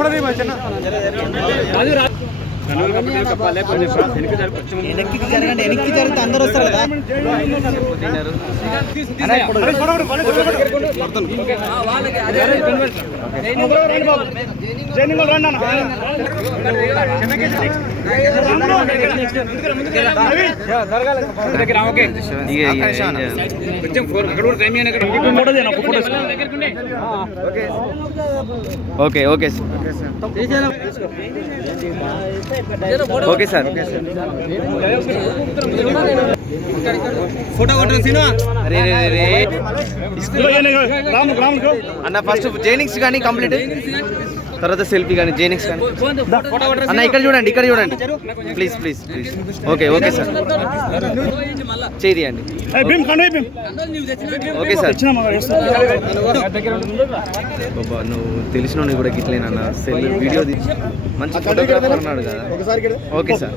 చిన్న చిన్న. వెనక్కి జరగండి వెనక్కి జరిగితే అందరూ వస్తారు కదా? Okay okay. Okay sir photo అన్న ఫస్ట్ జైనిక్స్ కానీ కంప్లీట్ తర్వాత సెల్ఫీ కానీ జైనిక్స్ కానీ. అన్న ఇక్కడ చూడండి ఇక్కడ చూడండి. Please please please okay okay sir చేయండి. ఓకే సార్ బాబా నువ్వు తెలిసిన కూడా గిట్లేనన్న సెల్ వీడియో తీసి మంచి ఫోటోగ్రాఫర్ అన్నాడు కదా. Okay sir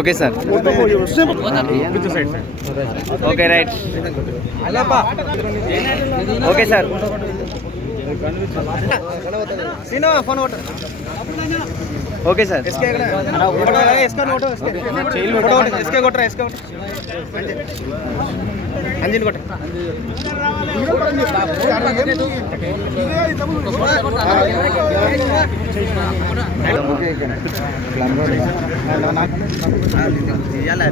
okay sir okay right. Okay sir. Okay sir. SK photo SK photo SK photo కొట్టు. ఎస్కే